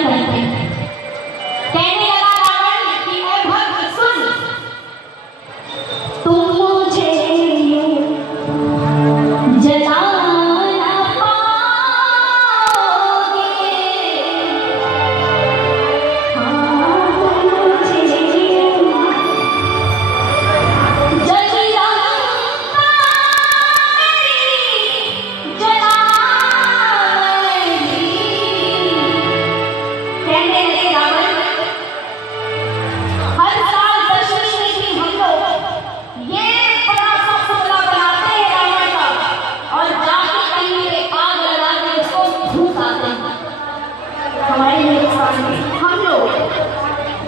क्या कहते हैं। कहने लगा रावण कि ऐ भक्त सुन, तुम मुझे जला ना पाओगे, हाँ तुम मुझे जला कहने लगे रावण, हर साल दशमी के दिन हम लोग ये बड़ा सा पुतला बनाते हैं रावण का और जाके कहीं पे आग लगा के उसको फूंक आते हैं। हमारे हिंदुस्तान में हम लोग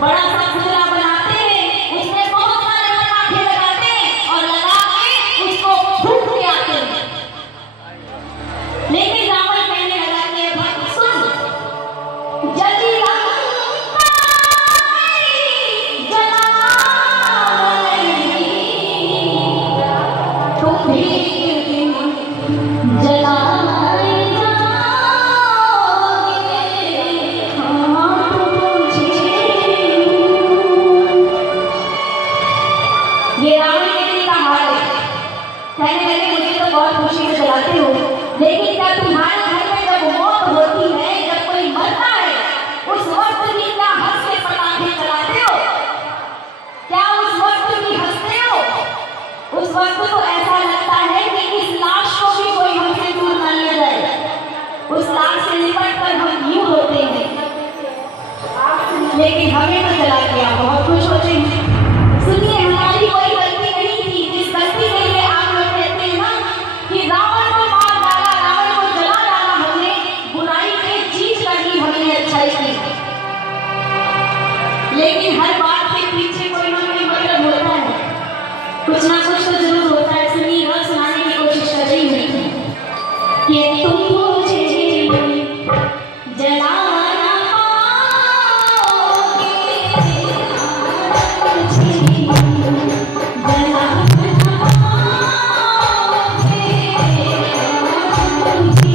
बड़ा सा पुतला बनाते हैं, उसमें बहुत सारे पटाखे लगाते हैं और लगा के उसको फूंक के आते हैं। लेकिन रावण कहने लगा कि भक्त सुन, जल्दी तुम भी जलाए जाओगे, हाँ तुझे। ये रावण के दिल का हाल है। कहने लगे मुझे तो बहुत खुशी से जलाते हो, लेकिन क्या तुम्हारे घर में जब मौत होती है, जब कोई मरता है, उस वक्त भी क्या हंस के पटाखे चलाते हो? क्या उस वक्त भी हंसते हो? उस वक्त तो ऐसा लगता है कि इस लाश को भी कोई हमसे दूर न ले जाए। उस लाश से लिपट कर हम यूं होते हैं, लेकिन हमें तो जला के आप बहुत खुश होते हैं। सुनिए, हमारी कोई गलती नहीं थी। जिस गलती के लिए आप लोग कहते हैं ना कि रावण को मार डाला, रावण को जला डाला, हमने बुराई पे जीत कर ली, हमने अच्छाई की। लेकिन हर बात के पीछे कोई ना कोई मतलब होता है, कुछ ना कुछ तो जरूर होता है। सुनिए, वह सुनाने की कोशिश कर रही हूँ कि तुम मुझे जला ना पाओगे, मुझे जला ना पाओगे, मुझे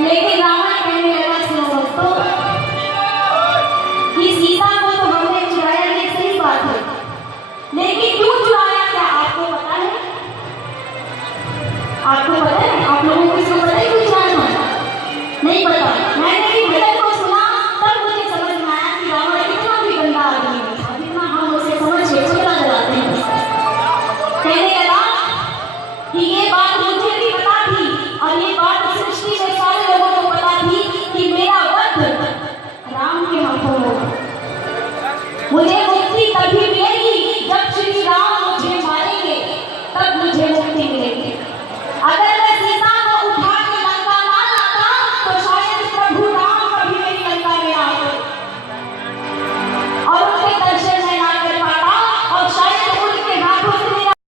लेकिन रावण कहने लगा, सुनो दोस्तों, कि सीता को तो हमने चुराया, ये सही बात है, लेकिन क्यों चुराया क्या आपको पता है? आपको पता है? आप लोगों को इसको पता है क्यों चुराया? नहीं पता। मैंने भी भजन को सुना, तब मुझे समझ में आया कि रावण कितना भी गंदा आदमी है, जितना हम उसे समझ के चुरा जलाते हैं। कहने लगा कि ये बात मुझे भी पता थी, और ये बात सृष्टि में सारे लोगों को पता थी कि मेरा वध राम के हाथों होगा। मुझे